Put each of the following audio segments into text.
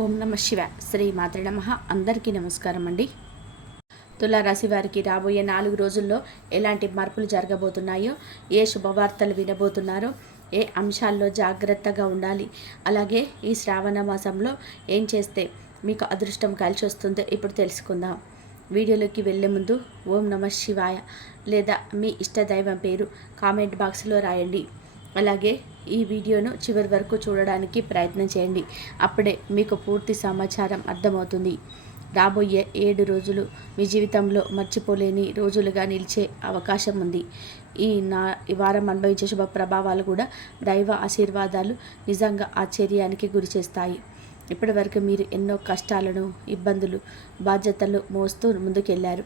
ఓం నమ శివ. శ్రీ మాతృ నమ. అందరికీ నమస్కారం అండి. తులారాశి వారికి రాబోయే నాలుగు రోజుల్లో ఎలాంటి మార్పులు జరగబోతున్నాయో ఏ శుభవార్తలు వినబోతున్నారో ఏ అంశాల్లో జాగ్రత్తగా ఉండాలి అలాగే ఈ శ్రావణ మాసంలో ఏం చేస్తే మీకు అదృష్టం కలిసి వస్తుందో ఇప్పుడు తెలుసుకుందాం. వీడియోలోకి వెళ్ళే ముందు ఓం నమ శివాయ లేదా మీ ఇష్టదైవం పేరు కామెంట్ బాక్స్లో రాయండి. అలాగే ఈ వీడియోను చివరి వరకు చూడడానికి ప్రయత్నం చేయండి. అప్పుడే మీకు పూర్తి సమాచారం అర్థమవుతుంది. రాబోయే ఏడు రోజులు మీ జీవితంలో మర్చిపోలేని రోజులుగా నిలిచే అవకాశం ఉంది. ఈ నా ఈ వారం అనుభవించే శుభ ప్రభావాలు కూడా దైవ ఆశీర్వాదాలు నిజంగా ఆశ్చర్యానికి గురి చేస్తాయి. ఇప్పటివరకు మీరు ఎన్నో కష్టాలను ఇబ్బందులు బాధ్యతలు మోస్తూ ముందుకెళ్ళారు.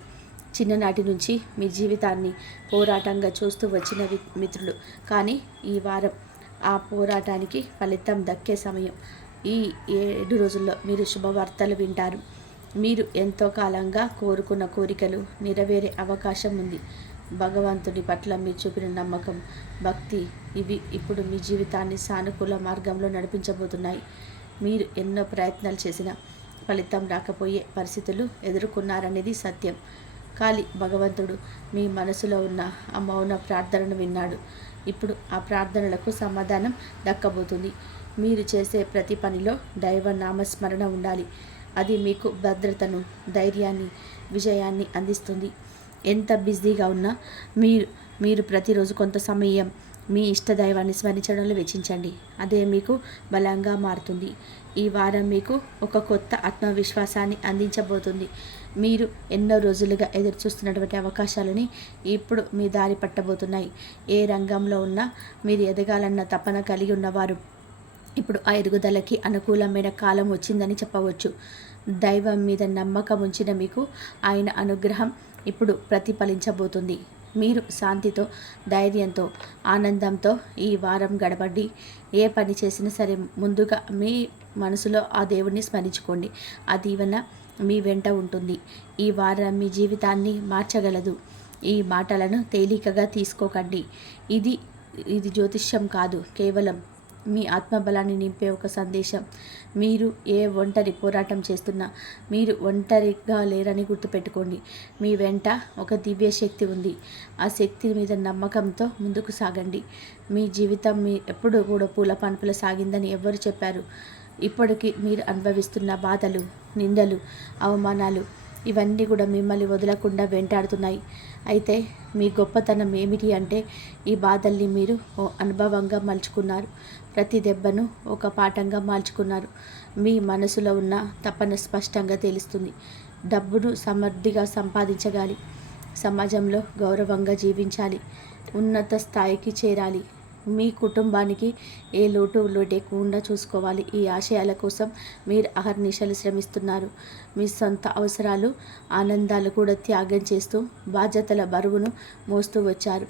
చిన్ననాటి నుంచి మీ జీవితాన్ని పోరాటంగా చూస్తూ వచ్చిన మిత్రులు. కానీ ఈ వారం ఆ పోరాటానికి ఫలితం దక్కే సమయం. ఈ ఏడు రోజుల్లో మీరు శుభవార్తలు వింటారు. మీరు ఎంతో కాలంగా కోరుకున్న కోరికలు నెరవేరే అవకాశం ఉంది. భగవంతుడి పట్ల మీరు చూపిన నమ్మకం భక్తి ఇవి ఇప్పుడు మీ జీవితాన్ని సానుకూల మార్గంలో నడిపించబోతున్నాయి. మీరు ఎన్నో ప్రయత్నాలు చేసిన ఫలితం రాకపోయే పరిస్థితులు ఎదుర్కొన్నారనేది సత్యం. కాలి భగవంతుడు. మీ మనసులో ఉన్న ఆ మౌన ప్రార్థనను విన్నాడు. ఇప్పుడు ఆ ప్రార్థనలకు సమాధానం దక్కబోతుంది. మీరు చేసే ప్రతి పనిలో దైవ నామస్మరణ ఉండాలి. అది మీకు భద్రతను ధైర్యాన్ని విజయాన్ని అందిస్తుంది. ఎంత బిజీగా ఉన్నా మీరు మీరు ప్రతిరోజు కొంత సమయం మీ ఇష్ట దైవాన్ని స్మరించడంలో వెచ్చించండి. అదే మీకు బలంగా మారుతుంది. ఈ వారం మీకు ఒక కొత్త ఆత్మవిశ్వాసాన్ని అందించబోతుంది. మీరు ఎన్నో రోజులుగా ఎదురు చూస్తున్నటువంటి అవకాశాలని ఇప్పుడు మీ దారి పట్టబోతున్నాయి. ఏ రంగంలో ఉన్నా మీరు ఎదగాలన్న తపన కలిగి ఉన్నవారు ఇప్పుడు ఆ ఎదుగుదలకి అనుకూలమైన కాలం వచ్చిందని చెప్పవచ్చు. దైవం మీద నమ్మకం ఉంచిన మీకు ఆయన అనుగ్రహం ఇప్పుడు ప్రతిఫలించబోతుంది. మీరు శాంతితో ధైర్యంతో ఆనందంతో ఈ వారం గడపండి. ఏ పని చేసినా సరే ముందుగా మీ మనసులో ఆ దేవుణ్ణి స్మరించుకోండి. ఆ దీవెన మీ వెంట ఉంటుంది. ఈ వారం మీ జీవితాన్ని మార్చగలదు. ఈ మాటలను తేలికగా తీసుకోకండి. ఇది ఇది జ్యోతిష్యం కాదు కేవలం మీ ఆత్మబలాన్ని నింపే ఒక సందేశం. మీరు ఏ ఒంటరి పోరాటం చేస్తున్నా మీరు ఒంటరిగా లేరని గుర్తుపెట్టుకోండి. మీ వెంట ఒక దివ్య శక్తి ఉంది. ఆ శక్తి మీద నమ్మకంతో ముందుకు సాగండి. మీ జీవితం మీ ఎప్పుడు కూడా పూల పనుపుల సాగిందని ఎవరు చెప్పారు? ఇప్పటికీ మీరు అనుభవిస్తున్న బాధలు నిందలు అవమానాలు ఇవన్నీ కూడా మిమ్మల్ని వదలకుండా వెంటాడుతున్నాయి. అయితే మీ గొప్పతనం ఏమిటి అంటే ఈ బాధల్ని మీరు ఓ అనుభవంగా మలుచుకున్నారు. ప్రతి దెబ్బను ఒక పాఠంగా మార్చుకున్నారు మీ మనసులో ఉన్న తపన స్పష్టంగా తెలుస్తుంది. డబ్బును సమర్థిగా సంపాదించగాలి. సమాజంలో గౌరవంగా జీవించాలి. ఉన్నత స్థాయికి చేరాలి. మీ కుటుంబానికి ఏ లోటు లేకుండా చూసుకోవాలి. ఈ ఆశయాల కోసం మీరు అహర్నిశలు శ్రమిస్తున్నారు. మీ సొంత అవసరాలు ఆనందాలు కూడా త్యాగం చేస్తూ బాధ్యతల బరువును మోస్తూ వచ్చారు.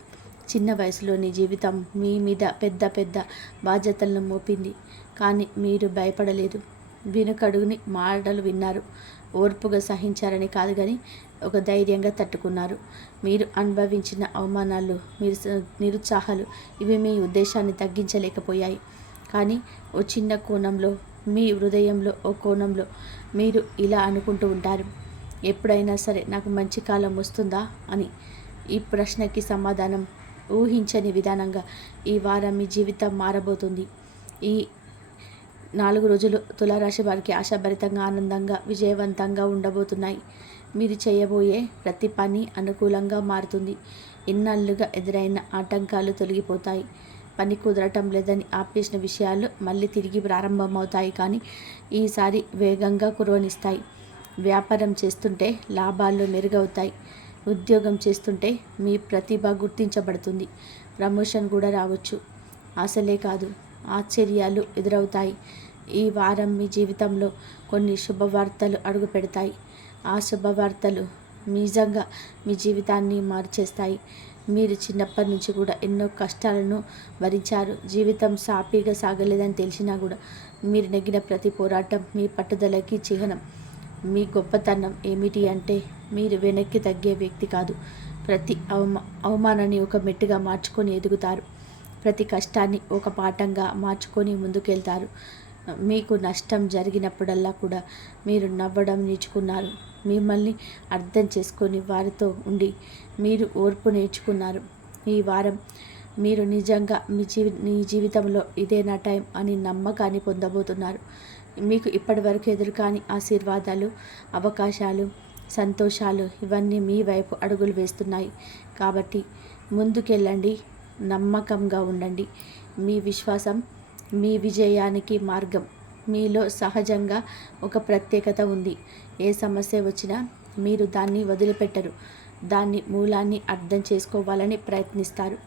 చిన్న వయసులోని జీవితం మీ మీద పెద్ద పెద్ద బాధ్యతలను మోపింది. కానీ మీరు భయపడలేదు. వెనుకడుగుని మాటలు విన్నారు. ఓర్పుగా సహించారని కాదు కానీ ఒక ధైర్యంగా తట్టుకున్నారు. మీరు అనుభవించిన అవమానాలు మీరు నిరుత్సాహాలు ఇవి మీ ఉద్దేశాన్ని తగ్గించలేకపోయాయి. కానీ ఓ చిన్న కోణంలో మీ హృదయంలో ఓ కోణంలో మీరు ఇలా అనుకుంటూ ఉంటారు. ఎప్పుడైనా సరే నాకు మంచి కాలం వస్తుందా అని ఈ ప్రశ్నకి సమాధానం ఊహించని విధానంగా ఈ వారం మీ జీవితం మారబోతుంది. ఈ నాలుగు రోజులు తులారాశి వారికి ఆశాభరితంగా ఆనందంగా విజయవంతంగా ఉండబోతున్నాయి. మీరు చేయబోయే ప్రతి పని అనుకూలంగా మారుతుంది. ఇన్నాళ్ళుగా ఎదురైన ఆటంకాలు తొలగిపోతాయి. పని కుదరటం లేదని ఆపేసిన విషయాలు మళ్ళీ తిరిగి ప్రారంభమవుతాయి కానీ ఈసారి వేగంగా కురవనిస్తాయి. వ్యాపారం చేస్తుంటే లాభాలు మెరుగవుతాయి. ఉద్యోగం చేస్తుంటే మీ ప్రతిభ గుర్తించబడుతుంది. ప్రమోషన్ కూడా రావచ్చు. అసలే కాదు ఆశ్చర్యాలు ఎదురవుతాయి. ఈ వారం మీ జీవితంలో కొన్ని శుభవార్తలు అడుగు పెడతాయి ఆ శుభవార్తలు నిజంగా మీ జీవితాన్ని మార్చేస్తాయి. మీరు చిన్నప్పటి నుంచి కూడా ఎన్నో కష్టాలను భరించారు. జీవితం సాఫీగా సాగలేదని తెలిసినా కూడా మీరు నెగ్గిన ప్రతి పోరాటం మీ పట్టుదలకి చిహ్నం మీ గొప్పతనం ఏమిటి అంటే మీరు వెనక్కి తగ్గే వ్యక్తి కాదు. ప్రతి అవమా అవమానాన్ని ఒక మెట్టుగా మార్చుకొని ఎదుగుతారు. ప్రతి కష్టాన్ని ఒక పాఠంగా మార్చుకొని ముందుకెళ్తారు. మీకు నష్టం జరిగినప్పుడల్లా కూడా మీరు నవ్వడం నేర్చుకున్నారు. మిమ్మల్ని అర్థం చేసుకొని వారితో ఉండి మీరు ఓర్పు నేర్చుకున్నారు. ఈ వారం మీరు నిజంగా మీ జీవి మీ జీవితంలో ఇదే నా టైం అని నమ్మకాన్ని పొందబోతున్నారు. మీకు ఇప్పటివరకు ఎదురుకాని ఆశీర్వాదాలు అవకాశాలు సంతోషాలు ఇవన్నీ మీ వైపు అడుగులు వేస్తున్నాయి. కాబట్టి ముందుకెళ్ళండి నమ్మకంగా ఉండండి. మీ విశ్వాసం మీ విజయానికి మార్గం. మీలో సహజంగా ఒక ప్రత్యేకత ఉంది. ఏ సమస్య వచ్చినా మీరు దాన్ని వదిలిపెట్టరు. దాన్ని మూలాన్ని అర్థం చేసుకోవాలని ప్రయత్నిస్తారు.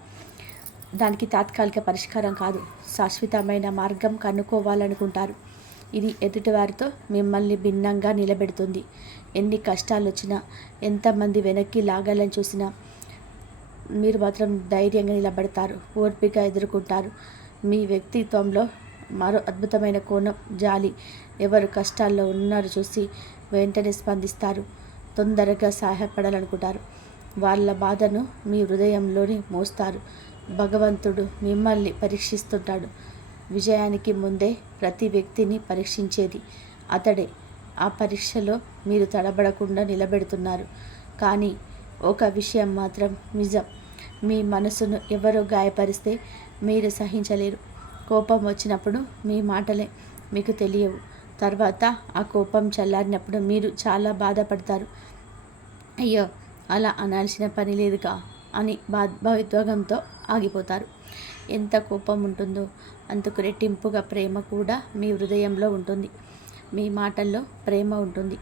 దానికి తాత్కాలిక పరిష్కారం కాదు. శాశ్వతమైన మార్గం కనుక్కోవాలనుకుంటారు. ఇది ఎదుటివారితో మిమ్మల్ని భిన్నంగా నిలబెడుతుంది. ఎన్ని కష్టాలు వచ్చినా ఎంతమంది వెనక్కి లాగాలని చూసినా మీరు మాత్రం ధైర్యంగా నిలబడతారు. ఓర్పిక ఎదుర్కొంటారు. మీ వ్యక్తిత్వంలో మరో అద్భుతమైన కోణం. జాలి. ఎవరు కష్టాల్లో ఉన్నారో చూసి వెంటనే స్పందిస్తారు. తొందరగా సహాయపడాలనుకుంటారు. వాళ్ళ బాధను మీ హృదయంలోని మోస్తారు. భగవంతుడు మిమ్మల్ని పరీక్షిస్తుంటాడు. విజయానికి ముందే ప్రతి వ్యక్తిని పరీక్షించేది అతడే. ఆ పరీక్షలో మీరు తడబడకుండా నిలబెడుతున్నారు. కానీ ఒక విషయం మాత్రం నిజం. మీ మనసును ఎవరో గాయపరిస్తే మీరు సహించలేరు. కోపం వచ్చినప్పుడు మీ మాటలే మీకు తెలియవు. తర్వాత ఆ కోపం చల్లారినప్పుడు మీరు చాలా బాధపడతారు. అయ్యో అలా అనాల్సిన పని లేదుగా అని భావోద్వేగంతో ఆగిపోతారు. ఎంత కోపం ఉంటుందో అంతకు రెట్టింపుగా ప్రేమ కూడా మీ హృదయంలో ఉంటుంది. మీ మాటల్లో ప్రేమ ఉంటుంది.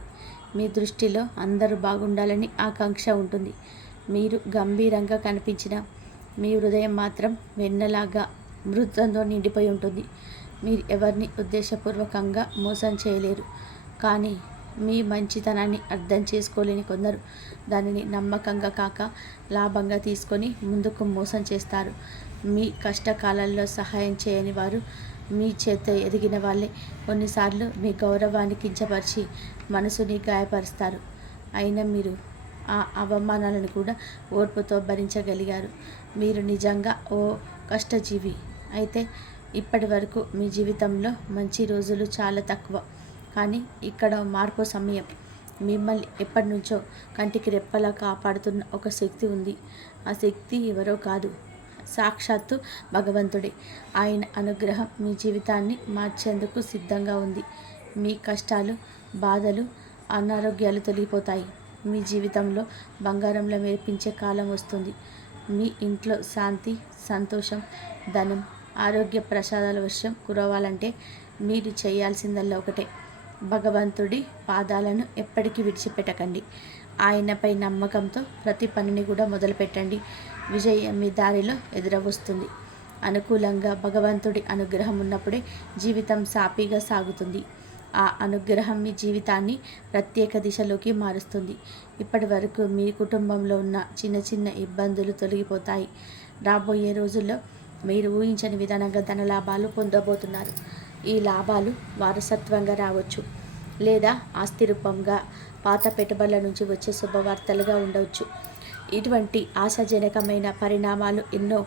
మీ దృష్టిలో అందరూ బాగుండాలని ఆకాంక్ష ఉంటుంది. మీరు గంభీరంగా కనిపించిన మీ హృదయం మాత్రం వెన్నలాగా మృతంతో నిండిపోయి ఉంటుంది. మీరు ఎవరిని ఉద్దేశపూర్వకంగా మోసం చేయలేరు. కానీ మీ మంచితనాన్ని అర్థం చేసుకోలేని కొందరు దానిని నమ్మకంగా కాక లాభంగా తీసుకొని ముందుకు మోసం చేస్తారు. మీ కష్టకాలంలో సహాయం చేయని వారు మీ చేత ఎదిగిన వాళ్ళే. కొన్నిసార్లు మీ గౌరవాన్ని కించపరిచి మనసుని గాయపరుస్తారు. అయినా మీరు ఆ అవమానాలను కూడా ఓర్పుతో భరించగలిగారు. మీరు నిజంగా ఓ కష్టజీవి. అయితే ఇప్పటి వరకు మీ జీవితంలో మంచి రోజులు చాలా తక్కువ. కానీ ఇక్కడ మార్పు సమయం. మిమ్మల్ని ఎప్పటి నుంచో కంటికి రెప్పలా కాపాడుతున్న ఒక శక్తి ఉంది. ఆ శక్తి ఎవరో కాదు. సాక్షాత్తు భగవంతుడే. ఆయన అనుగ్రహం మీ జీవితాన్ని మార్చేందుకు సిద్ధంగా ఉంది. మీ కష్టాలు బాధలు అనారోగ్యాలు తొలగిపోతాయి. మీ జీవితంలో బంగారంలో మెరిపించే కాలం వస్తుంది. మీ ఇంట్లో శాంతి సంతోషం ధనం ఆరోగ్య ప్రసాదాల వర్షం కురవాలంటే మీరు చేయాల్సిందల్లా ఒకటే. భగవంతుడి పాదాలను ఎప్పటికీ విడిచిపెట్టకండి. ఆయనపై నమ్మకంతో ప్రతి పనిని కూడా మొదలుపెట్టండి. విజయం మీ దారిలో ఎదురవస్తుంది. అనుకూలంగా భగవంతుడి అనుగ్రహం ఉన్నప్పుడే జీవితం సాపీగా సాగుతుంది. ఆ అనుగ్రహం మీ జీవితాన్ని ప్రత్యేక దిశలోకి మారుస్తుంది. ఇప్పటి వరకు మీ కుటుంబంలో ఉన్న చిన్న చిన్న ఇబ్బందులు తొలగిపోతాయి. రాబోయే రోజుల్లో మీరు ఊహించని విధానంగా ధన లాభాలు పొందబోతున్నారు. ఈ లాభాలు వారసత్వంగా రావచ్చు లేదా ఆస్తి రూపంగా పాత పెట్టుబడుల నుంచి వచ్చే శుభవార్తలుగా ఉండవచ్చు. ఇటువంటి ఆశాజనకమైన పరిణామాలు ఎన్నో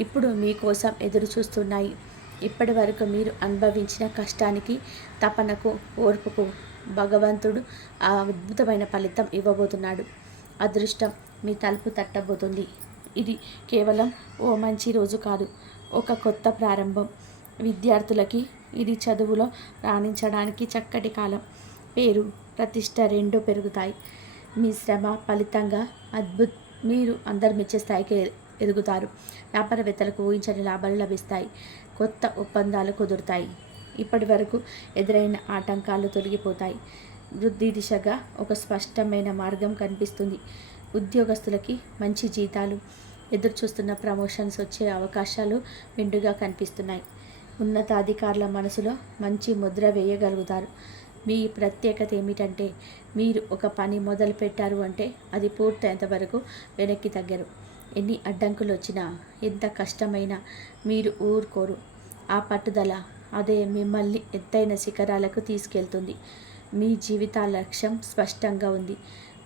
ఇప్పుడు మీకోసం ఎదురు చూస్తున్నాయి ఇప్పటి వరకు మీరు అనుభవించిన కష్టానికి తపనకు ఓర్పుకు భగవంతుడు ఆ అద్భుతమైన ఫలితం ఇవ్వబోతున్నాడు. అదృష్టం మీ తలుపు తట్టబోతుంది. ఇది కేవలం ఓ మంచి రోజు కాదు ఒక కొత్త ప్రారంభం. విద్యార్థులకి ఇది చదువులో రాణించడానికి చక్కటి కాలం. పేరు ప్రతిష్ట రెండూ పెరుగుతాయి. మీ శ్రమ ఫలితంగా అద్భుత మీరు అందరు మెచ్చే స్థాయికి ఎదుగుతారు. వ్యాపారవేత్తలకు ఊహించని లాభాలు లభిస్తాయి. కొత్త ఒప్పందాలు కుదురుతాయి. ఇప్పటి వరకు ఎదురైన ఆటంకాలు తొలగిపోతాయి. వృద్ధి దిశగా ఒక స్పష్టమైన మార్గం కనిపిస్తుంది. ఉద్యోగస్తులకి మంచి జీతాలు ఎదురు చూస్తున్న ప్రమోషన్స్ వచ్చే అవకాశాలు మెండుగా కనిపిస్తున్నాయి. ఉన్నతాధికారుల మనసులో మంచి ముద్ర వేయగలుగుతారు. మీ ప్రత్యేకత ఏమిటంటే మీరు ఒక పని మొదలు పెట్టారు అంటే అది పూర్తయ్యేంత వరకు వెనక్కి తగ్గరు. ఎన్ని అడ్డంకులు వచ్చినా ఎంత కష్టమైనా మీరు ఊరుకోరు. ఆ పట్టుదల అదే మిమ్మల్ని ఎత్తైన శిఖరాలకు తీసుకెళ్తుంది. మీ జీవితాల లక్ష్యం స్పష్టంగా ఉంది.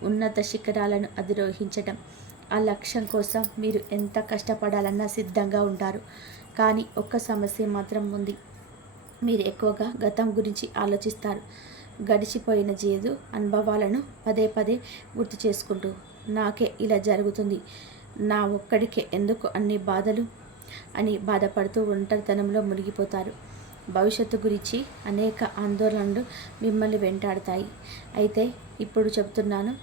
ఉన్నత శిఖరాలను అధిరోహించడం ఆ లక్ష్యం కోసం మీరు ఎంత కష్టపడాలన్నా సిద్ధంగా ఉంటారు. కానీ ఒక్క సమస్య మాత్రం ఉంది. మీరు ఎక్కువగా గతం గురించి ఆలోచిస్తారు. గడిచిపోయిన జీదు అనుభవాలను పదే పదే గుర్తు చేసుకుంటూ నాకే ఇలా జరుగుతుంది. నా ఒక్కడికే ఎందుకు అన్ని బాధలు అని బాధపడుతూ ఒంటరితనంలో మునిగిపోతారు. భవిష్యత్తు గురించి అనేక ఆందోళనలు మిమ్మల్ని వెంటాడతాయి. అయితే ఇప్పుడు చెప్తున్నాను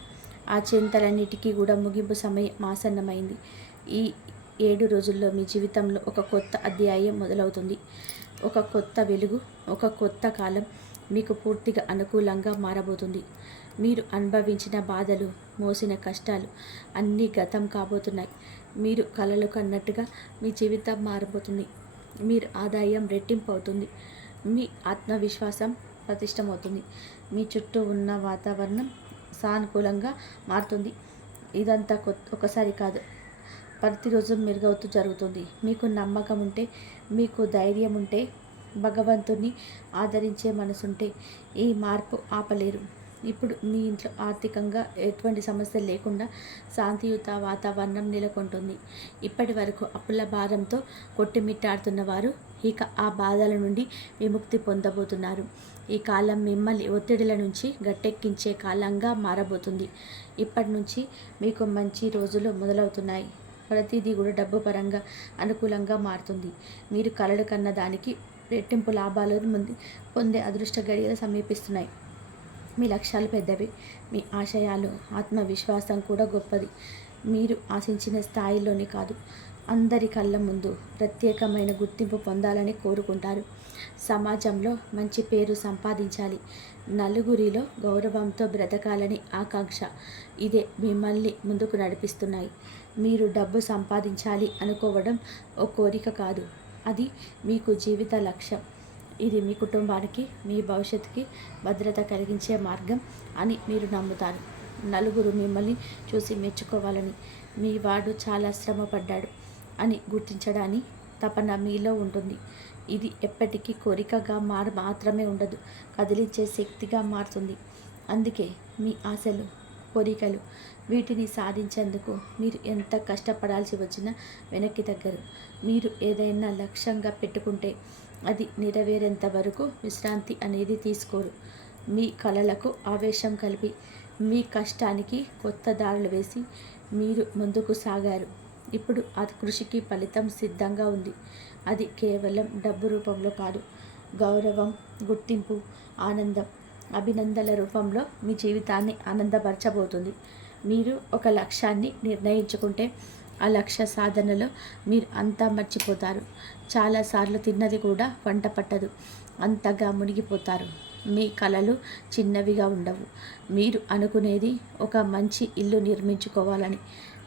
ఆ చింతలన్నిటికీ కూడా ముగింపు సమయం ఆసన్నమైంది. ఈ ఏడు రోజుల్లో మీ జీవితంలో ఒక కొత్త అధ్యాయం మొదలవుతుంది. ఒక కొత్త వెలుగు ఒక కొత్త కాలం మీకు పూర్తిగా అనుకూలంగా మారబోతుంది. మీరు అనుభవించిన బాధలు మోసిన కష్టాలు అన్నీ గతం కాబోతున్నాయి. మీరు కలలు కన్నట్టుగా మీ జీవితం మారబోతుంది. మీరు ఆదాయం రెట్టింపు అవుతుంది. మీ ఆత్మవిశ్వాసం ప్రతిష్టమవుతుంది మీ చుట్టూ ఉన్న వాతావరణం సానుకూలంగా మారుతుంది. ఇదంతా కొత్త ఒకసారి కాదు. ప్రతిరోజు మెరుగవుతూ జరుగుతుంది. మీకు నమ్మకం ఉంటే మీకు ధైర్యం ఉంటే భగవంతుని ఆదరించే మనసుంటే ఈ మార్పు ఆపలేరు. ఇప్పుడు మీ ఇంట్లో ఆర్థికంగా ఎటువంటి సమస్య లేకుండా శాంతియుత వాతావరణం నెలకొంటుంది. ఇప్పటి వరకు అప్పుల భారంతో కొట్టిమిట్టాడుతున్న వారు ఇక ఆ బాధల నుండి విముక్తి పొందబోతున్నారు. ఈ కాలం మిమ్మల్ని ఒత్తిడిల నుంచి గట్టెక్కించే కాలంగా మారబోతుంది. ఇప్పటి నుంచి మీకు మంచి రోజులు మొదలవుతున్నాయి. ప్రతిదీ కూడా డబ్బు పరంగా అనుకూలంగా మారుతుంది. మీరు కలలు కన్న దానికి రెట్టింపు లాభాలు ముందు పొందే అదృష్ట గడియలు సమీపిస్తున్నాయి. మీ లక్ష్యాలు పెద్దవి. మీ ఆశయాలు ఆత్మవిశ్వాసం కూడా గొప్పది. మీరు ఆశించిన స్థాయిలోని కాదు అందరి కళ్ళ ముందు ప్రత్యేకమైన గుర్తింపు పొందాలని కోరుకుంటారు. సమాజంలో మంచి పేరు సంపాదించాలి. నలుగురిలో గౌరవంతో బ్రతకాలని ఆకాంక్ష. ఇదే మిమ్మల్ని ముందుకు నడిపిస్తున్నాయి. మీరు డబ్బు సంపాదించాలి అనుకోవడం ఓ కోరిక కాదు. అది మీకు జీవిత లక్ష్యం. ఇది మీ కుటుంబానికి మీ భవిష్యత్తుకి భద్రత కలిగించే మార్గం అని మీరు నమ్ముతారు. నలుగురు మిమ్మల్ని చూసి మెచ్చుకోవాలని మీ వాడు చాలా శ్రమపడ్డాడు అని గుర్తించడాన్ని తపన మీలో ఉంటుంది. ఇది ఎప్పటికీ కోరికగా మారు మాత్రమే ఉండదు. కదిలించే శక్తిగా మారుతుంది. అందుకే మీ ఆశలు కోరికలు వీటిని సాధించేందుకు మీరు ఎంత కష్టపడాల్సి వచ్చినా వెనక్కి తగ్గరు. మీరు ఏదైనా లక్ష్యంగా పెట్టుకుంటే అది నెరవేరేంత వరకు విశ్రాంతి అనేది తీసుకోరు. మీ కళలకు ఆవేశం కలిపి మీ కష్టానికి కొత్త దారులు వేసి మీరు ముందుకు సాగారు. ఇప్పుడు ఆ కృషికి ఫలితం సిద్ధంగా ఉంది. అది కేవలం డబ్బు రూపంలో కాదు గౌరవం గుర్తింపు ఆనందం అభినందనల రూపంలో మీ జీవితాన్ని ఆనందపరచబోతుంది. మీరు ఒక లక్ష్యాన్ని నిర్ణయించుకుంటే ఆ లక్ష్య సాధనలో మీరు అంతా మర్చిపోతారు. చాలాసార్లు తిన్నది కూడా వంట పట్టదు. అంతగా మునిగిపోతారు. మీ కళలు చిన్నవిగా ఉండవు. మీరు అనుకునేది ఒక మంచి ఇల్లు నిర్మించుకోవాలని.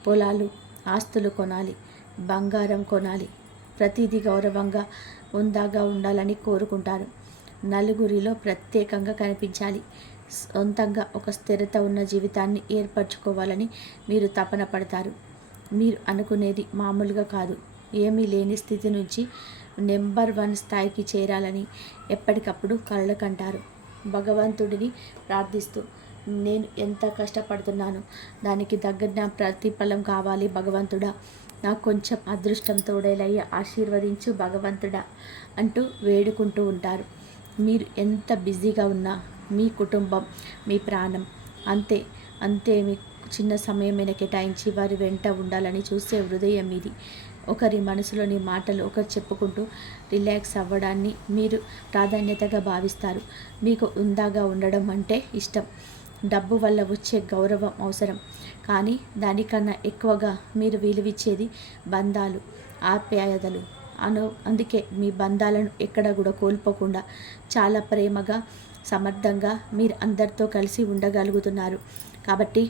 పొలాలు ఆస్తులు కొనాలి బంగారం కొనాలి. ప్రతిదీ గౌరవంగా ఉందాగా ఉండాలని కోరుకుంటారు. నలుగురిలో ప్రత్యేకంగా కనిపించాలి. సొంతంగా ఒక స్థిరత ఉన్న జీవితాన్ని ఏర్పరచుకోవాలని మీరు తపన పడతారు. మీరు అనుకునేది మామూలుగా కాదు. ఏమీ లేని స్థితి నుంచి నెంబర్ వన్ స్థాయికి చేరాలని ఎప్పటికప్పుడు కలలు కంటారు. భగవంతుడిని ప్రార్థిస్తూ నేను ఎంత కష్టపడుతున్నాను దానికి తగ్గ ప్రతిఫలం కావాలి భగవంతుడా. నాకు కొంచెం అదృష్టం తోడేలయ్య ఆశీర్వదించు భగవంతుడా అంటూ వేడుకుంటూ ఉంటారు. మీరు ఎంత బిజీగా ఉన్నా మీ కుటుంబం మీ ప్రాణం అంతే అంతే మీ చిన్న సమయమైన కేటాయించి వారి వెంట ఉండాలని చూసే హృదయం ఇది. ఒకరి మనసులోని మాటలు ఒకరు చెప్పుకుంటూ రిలాక్స్ అవ్వడాన్ని మీరు ప్రాధాన్యతగా భావిస్తారు. మీకు ఉందాగా ఉండడం అంటే ఇష్టం. డబ్బు వల్ల వచ్చే గౌరవం అవసరం. కానీ దానికన్నా ఎక్కువగా మీరు విలువిచ్చేది బంధాలు ఆప్యాయతలు. అను అందుకే మీ బంధాలను ఎక్కడ కూడా కోల్పోకుండా చాలా ప్రేమగా సమర్థంగా మీరు అందరితో కలిసి ఉండగలుగుతున్నారు. కాబట్టి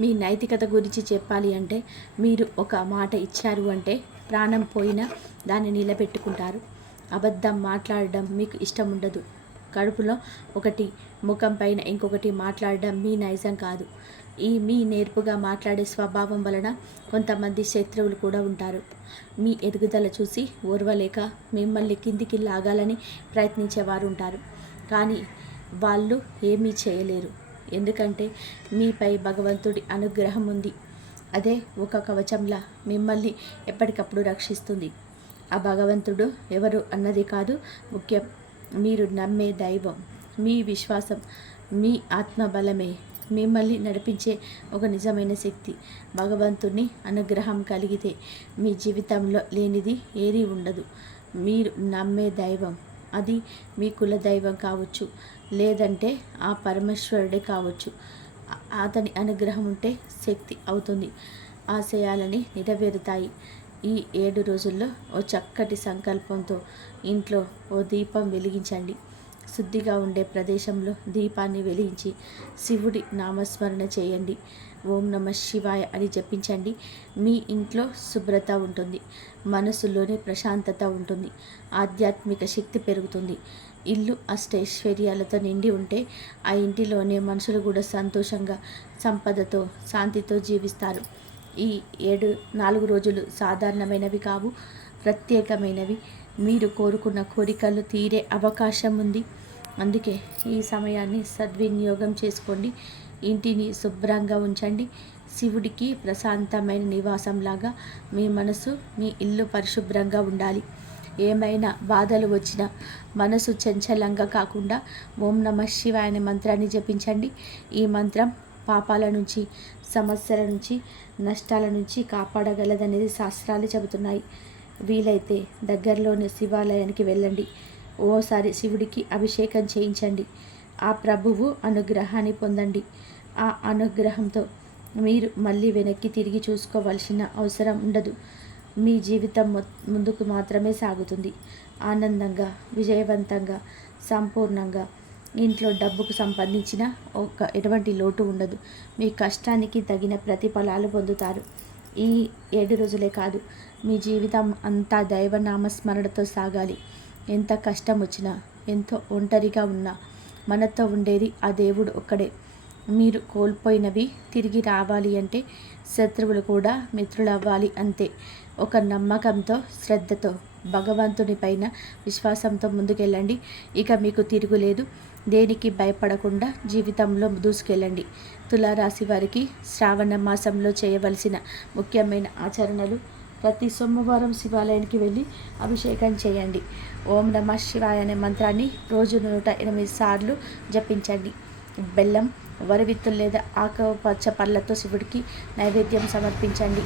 మీ నైతికత గురించి చెప్పాలి అంటే మీరు ఒక మాట ఇచ్చారు అంటే ప్రాణం పోయినా దాన్ని నిలబెట్టుకుంటారు. అబద్ధం మాట్లాడడం మీకు ఇష్టం ఉండదు. కడుపులో ఒకటి ముఖం పైన ఇంకొకటి మాట్లాడడం మీ నైజం కాదు. ఈ మీ నేర్పుగా మాట్లాడే స్వభావం వలన కొంతమంది శత్రువులు కూడా ఉంటారు. మీ ఎదుగుదల చూసి ఓర్వలేక మిమ్మల్ని కిందికి లాగాలని ప్రయత్నించేవారు ఉంటారు. కానీ వాళ్ళు ఏమీ చేయలేరు. ఎందుకంటే మీపై భగవంతుడి అనుగ్రహం ఉంది. అదే ఒక కవచంలా మిమ్మల్ని ఎప్పటికప్పుడు రక్షిస్తుంది. ఆ భగవంతుడు ఎవరు అన్నది కాదు ముఖ్యం మీరు నమ్మే దైవం. మీ విశ్వాసం మీ ఆత్మబలమే. మిమ్మల్ని నడిపించే ఒక నిజమైన శక్తి. భగవంతుని అనుగ్రహం కలిగితే మీ జీవితంలో లేనిది ఏది ఉండదు. మీరు నమ్మే దైవం. అది మీ కుల దైవం కావచ్చు లేదంటే ఆ పరమేశ్వరుడే కావచ్చు. అతని అనుగ్రహం ఉంటే శక్తి అవుతుంది. ఆశయాలని నెరవేరుతాయి. ఈ ఏడు రోజుల్లో ఓ చక్కటి సంకల్పంతో ఇంట్లో ఓ దీపం వెలిగించండి. శుద్ధిగా ఉండే ప్రదేశంలో దీపాన్ని వెలిగించి శివుడి నామస్మరణ చేయండి. ఓం నమ శివాయ అని జపించండి. మీ ఇంట్లో శుభ్రత ఉంటుంది. మనసులోనే ప్రశాంతత ఉంటుంది. ఆధ్యాత్మిక శక్తి పెరుగుతుంది. ఇల్లు అష్టైశ్వర్యాలతో నిండి ఉంటే ఆ ఇంటిలోనే మనుషులు కూడా సంతోషంగా సంపదతో శాంతితో జీవిస్తారు. ఈ ఏడు నాలుగు రోజులు సాధారణమైనవి కావు. ప్రత్యేకమైనవి. మీరు కోరుకున్న కోరికలు తీరే అవకాశం ఉంది అందుకే ఈ సమయాన్ని సద్వినియోగం చేసుకోండి. ఇంటిని శుభ్రంగా ఉంచండి. శివుడికి ప్రశాంతమైన నివాసంలాగా మీ మనసు మీ ఇల్లు పరిశుభ్రంగా ఉండాలి. ఏమైనా బాధలు వచ్చినా మనసు చంచలంగా కాకుండా ఓం నమ శివాయ అనే మంత్రాన్ని జపించండి. ఈ మంత్రం పాపాల నుంచి సమస్యల నుంచి నష్టాల నుంచి కాపాడగలదనేది శాస్త్రాలు చెబుతున్నాయి. వీలైతే దగ్గరలోని శివాలయానికి వెళ్ళండి. ఓసారి శివుడికి అభిషేకం చేయించండి. ఆ ప్రభువు అనుగ్రహాన్ని పొందండి. ఆ అనుగ్రహంతో మీరు మళ్ళీ వెనక్కి తిరిగి చూసుకోవాల్సిన అవసరం ఉండదు. మీ జీవితం ముందుకు మాత్రమే సాగుతుంది. ఆనందంగా విజయవంతంగా సంపూర్ణంగా ఇంట్లో డబ్బుకు సంబంధించిన ఒక ఎటువంటి లోటు ఉండదు. మీ కష్టానికి తగిన ప్రతిఫలాలు పొందుతారు. ఈ ఏడు రోజులే కాదు మీ జీవితం అంతా దైవనామస్మరణతో సాగాలి. ఎంత కష్టం వచ్చినా ఎంతో ఒంటరిగా ఉన్నా మనతో ఉండేది ఆ దేవుడు ఒక్కడే. మీరు కోల్పోయినవి తిరిగి రావాలి అంటే శత్రువులు కూడా మిత్రులవ్వాలి అంతే. ఒక నమ్మకంతో శ్రద్ధతో భగవంతుని పైన విశ్వాసంతో ముందుకెళ్ళండి. ఇక మీకు తిరుగులేదు. దేనికి భయపడకుండా జీవితంలో దూసుకెళ్ళండి. తులారాశి వారికి శ్రావణ మాసంలో చేయవలసిన ముఖ్యమైన ఆచరణలు ప్రతి సోమవారం శివాలయానికి వెళ్ళి అభిషేకం చేయండి. ఓం నమ శివాయ అనే మంత్రాన్ని రోజు నూట ఎనిమిది సార్లు జపించండి. బెల్లం వరవిత్తులు లేదా ఆకుపచ్చ పళ్ళతో శివుడికి నైవేద్యం సమర్పించండి.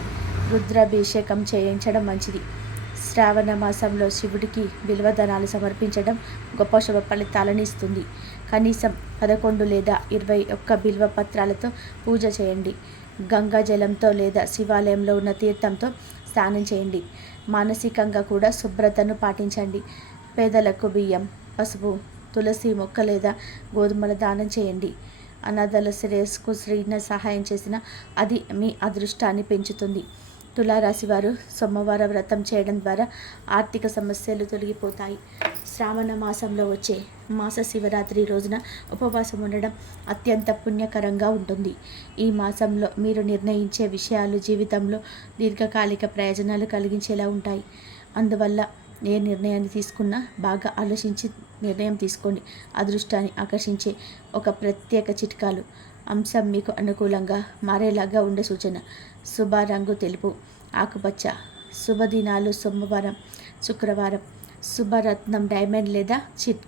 రుద్రాభిషేకం చేయించడం మంచిది. శ్రావణ మాసంలో శివుడికి బిల్వదనాలు సమర్పించడం గొప్ప శుభ ఫలితాలను ఇస్తుంది. కనీసం పదకొండు లేదా ఇరవై ఒక్క బిల్వ పత్రాలతో పూజ చేయండి. గంగా జలంతో లేదా శివాలయంలో ఉన్న తీర్థంతో స్నానం చేయండి. మానసికంగా కూడా శుభ్రతను పాటించండి. పేదలకు బియ్యం పసుపు తులసి మొక్క లేదా గోధుమల దానం చేయండి. అనాథల శ్రేయస్కు శ్రీన సహాయం చేసిన అది మీ అదృష్టాన్ని పెంచుతుంది. తులారాశి వారు సోమవార వ్రతం చేయడం ద్వారా ఆర్థిక సమస్యలు తొలగిపోతాయి. శ్రావణ మాసంలో వచ్చే మాస శివరాత్రి రోజున ఉపవాసం ఉండడం అత్యంత పుణ్యకరంగా ఉంటుంది. ఈ మాసంలో మీరు నిర్ణయించే విషయాలు జీవితంలో దీర్ఘకాలిక ప్రయోజనాలు కలిగించేలా ఉంటాయి. అందువల్ల ఏ నిర్ణయాన్ని తీసుకున్నా బాగా ఆలోచించి నిర్ణయం తీసుకోండి. అదృష్టాన్ని ఆకర్షించే ఒక ప్రత్యేక చిట్కాలు. అంశం మీకు అనుకూలంగా మారేలాగా ఉండే సూచన. శుభ రంగు తెలుపు ఆకుపచ్చ శుభదినాలు సోమవారం శుక్రవారం. శుభరత్నం డైమండ్ లేదా చిట్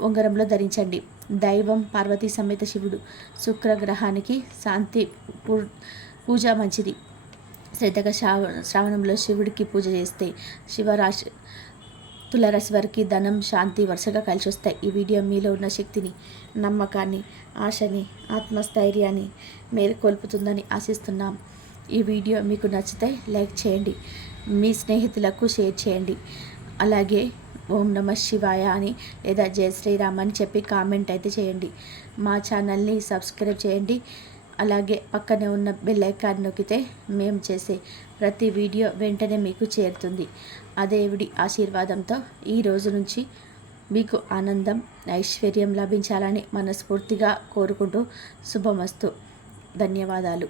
ఉంగరంలో ధరించండి. దైవం పార్వతీ సమేత శివుడు. శుక్రగ్రహానికి శాంతి పూజ మంచిది. శ్రద్ధగా శ్రావ శ్రావణంలో శివుడికి పూజ చేస్తే శివరాశి తులరాశి వారికి ధనం శాంతి వరుసగా కలిసి వస్తాయి ఈ వీడియో మీలో ఉన్న శక్తిని నమ్మకాన్ని ఆశని ఆత్మస్థైర్యాన్ని మేలుకొల్పుతుందని ఆశిస్తున్నాం. ఈ వీడియో మీకు నచ్చితే లైక్ చేయండి. మీ స్నేహితులకు షేర్ చేయండి. అలాగే ఓం నమ శివాయ అని లేదా జయ శ్రీరామ్ అని చెప్పి కామెంట్ అయితే చేయండి. మా ఛానల్ని సబ్స్క్రైబ్ చేయండి. అలాగే పక్కనే ఉన్న బెల్ ఐకాన్ నొక్కితే మేము చేసే ప్రతి వీడియో వెంటనే మీకు చేరుతుంది. ఆ దేవుడి ఆశీర్వాదంతో ఈ రోజు నుంచి మీకు ఆనందం ఐశ్వర్యం లభించాలని మనస్ఫూర్తిగా కోరుకుంటూ శుభమస్తు. ధన్యవాదాలు.